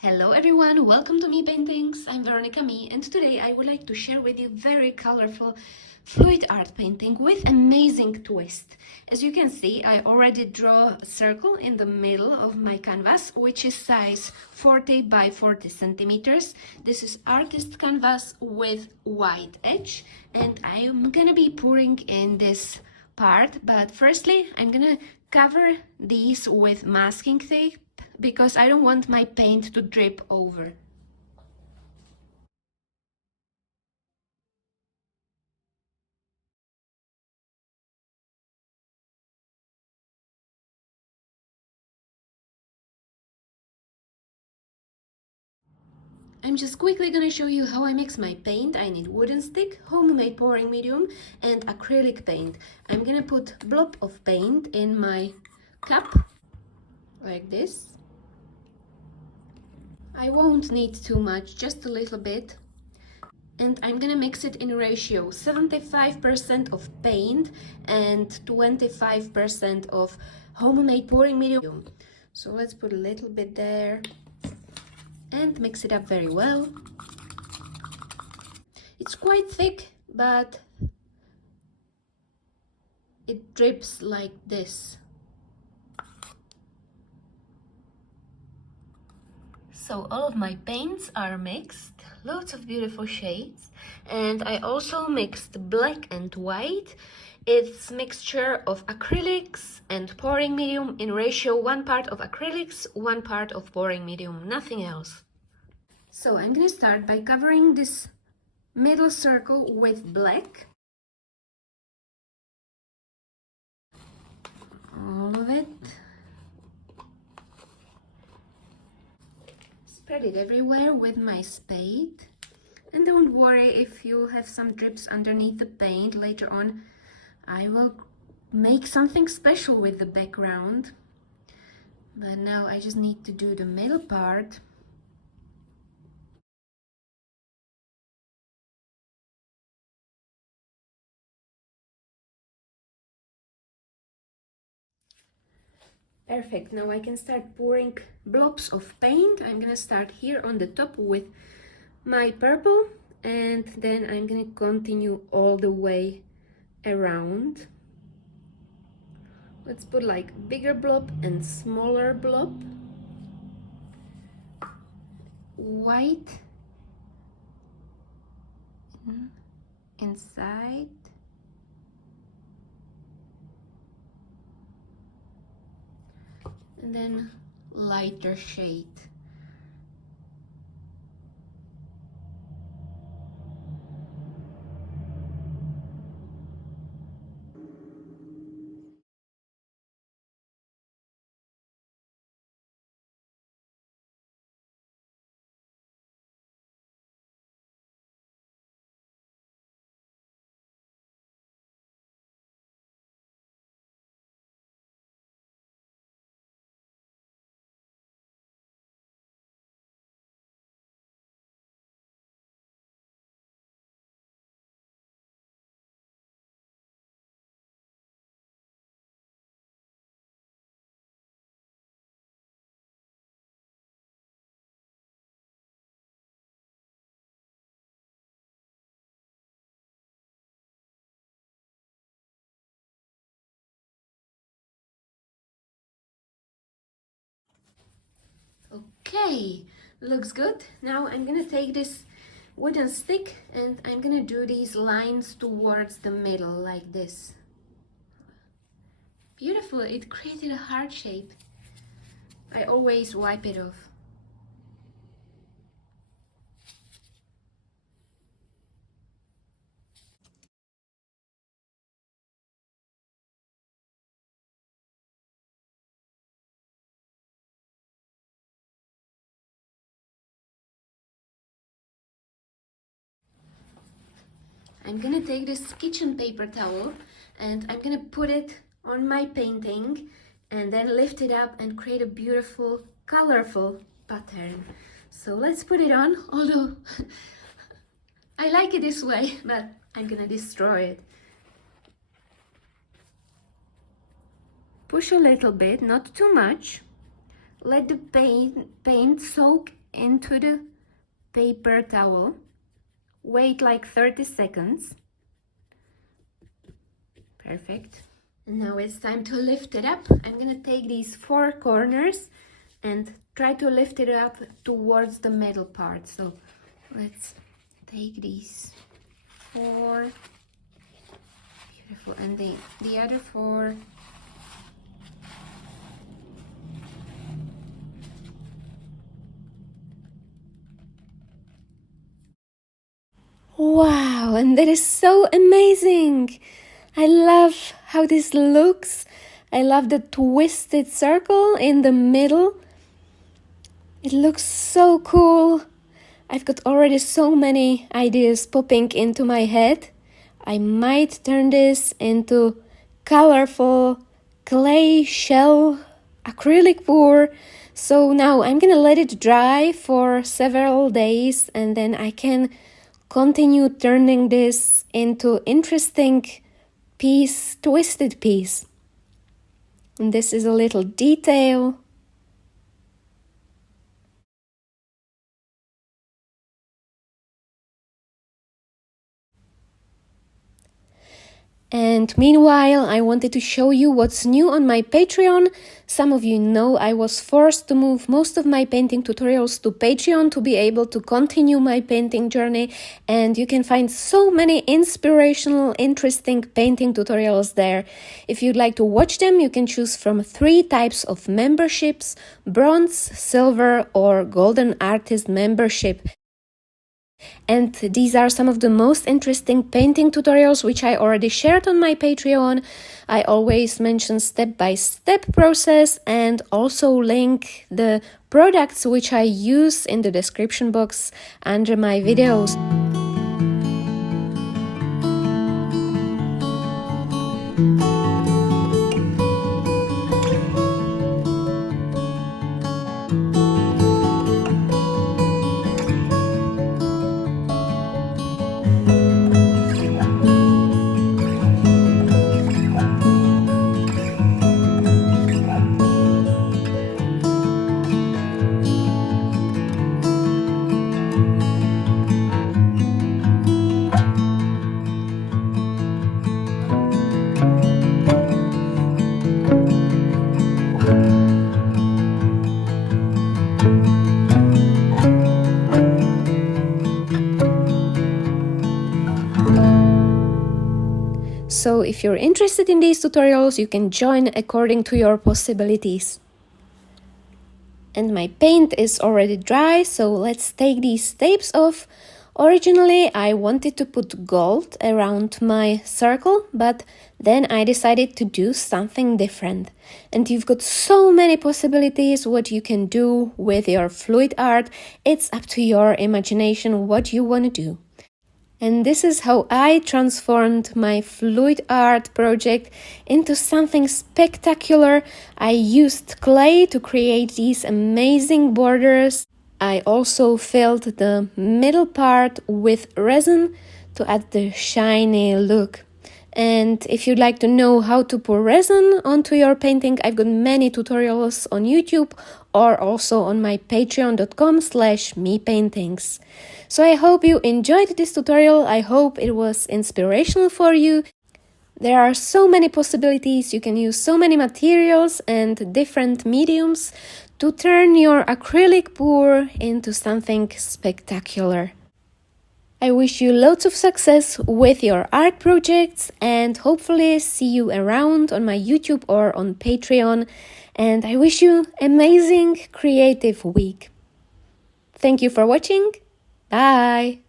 Hello everyone, welcome to Me Paintings. I'm Veronica Me, and today I would like to share with you very colorful fluid art painting with amazing twist. As you can see, I already draw a circle in the middle of my canvas, which is size 40 by 40 centimeters. This is artist canvas with white edge, and I'm gonna be pouring in this part, but firstly I'm gonna cover these with masking tape because I don't want my paint to drip over. I'm just quickly gonna show you how I mix my paint. I need wooden stick, homemade pouring medium, and acrylic paint. I'm gonna put a blob of paint in my cup, like this. I won't need too much, just a little bit. And I'm gonna mix it in ratio 75% of paint and 25% of homemade pouring medium. So let's put a little bit there and mix it up very well. It's quite thick, but it drips like this. So all of my paints are mixed, lots of beautiful shades, and I also mixed black and white. It's mixture of acrylics and pouring medium in ratio 1 part of acrylics, 1 part of pouring medium, nothing else. So I'm gonna start by covering this middle circle with black. All of it. Spread it everywhere with my spade. And don't worry if you have some drips underneath the paint. Later on, I will make something special with the background. But now I just need to do the middle part. Perfect, now I can start pouring blobs of paint. I'm gonna start here on the top with my purple, and then I'm gonna continue all the way around. Let's put like bigger blob and smaller blob. White inside. And then lighter shade. Okay, looks good. Now I'm gonna take this wooden stick and I'm gonna do these lines towards the middle like this. Beautiful, it created a heart shape. I always wipe it off. I'm gonna take this kitchen paper towel and I'm gonna put it on my painting and then lift it up and create a beautiful, colorful pattern. So let's put it on, although I like it this way, but I'm gonna destroy it. Push a little bit, not too much. Let the paint soak into the paper towel. Wait like 30 seconds. Perfect. And now it's time to lift it up. I'm gonna take these 4 corners and try to lift it up towards the middle part. So let's take these 4. Beautiful. And the other 4. Wow, and that is so amazing. I love how this looks. I love the twisted circle in the middle. It looks so cool. I've got already so many ideas popping into my head. I might turn this into colorful clay shell acrylic pour. So now I'm gonna let it dry for several days, and then I can continue turning this into interesting piece, twisted piece. And this is a little detail. And meanwhile, I wanted to show you what's new on my Patreon. Some of you know I was forced to move most of my painting tutorials to Patreon to be able to continue my painting journey. And you can find so many inspirational, interesting painting tutorials there. If you'd like to watch them, you can choose from 3 types of memberships: bronze, silver, or golden artist membership. And these are some of the most interesting painting tutorials which I already shared on my Patreon. I always mention step-by-step process and also link the products which I use in the description box under my videos. So if you're interested in these tutorials, you can join according to your possibilities. And my paint is already dry, so let's take these tapes off. Originally, I wanted to put gold around my circle, but then I decided to do something different. And you've got so many possibilities what you can do with your fluid art. It's up to your imagination what you want to do. And this is how I transformed my fluid art project into something spectacular. I used clay to create these amazing borders. I also filled the middle part with resin to add the shiny look. And if you'd like to know how to pour resin onto your painting, I've got many tutorials on YouTube or also on my patreon.com/mepaintings. So I hope you enjoyed this tutorial. I hope it was inspirational for you. There are so many possibilities. You can use so many materials and different mediums to turn your acrylic pour into something spectacular. I wish you loads of success with your art projects and hopefully see you around on my YouTube or on Patreon. And I wish you an amazing creative week. Thank you for watching. Bye!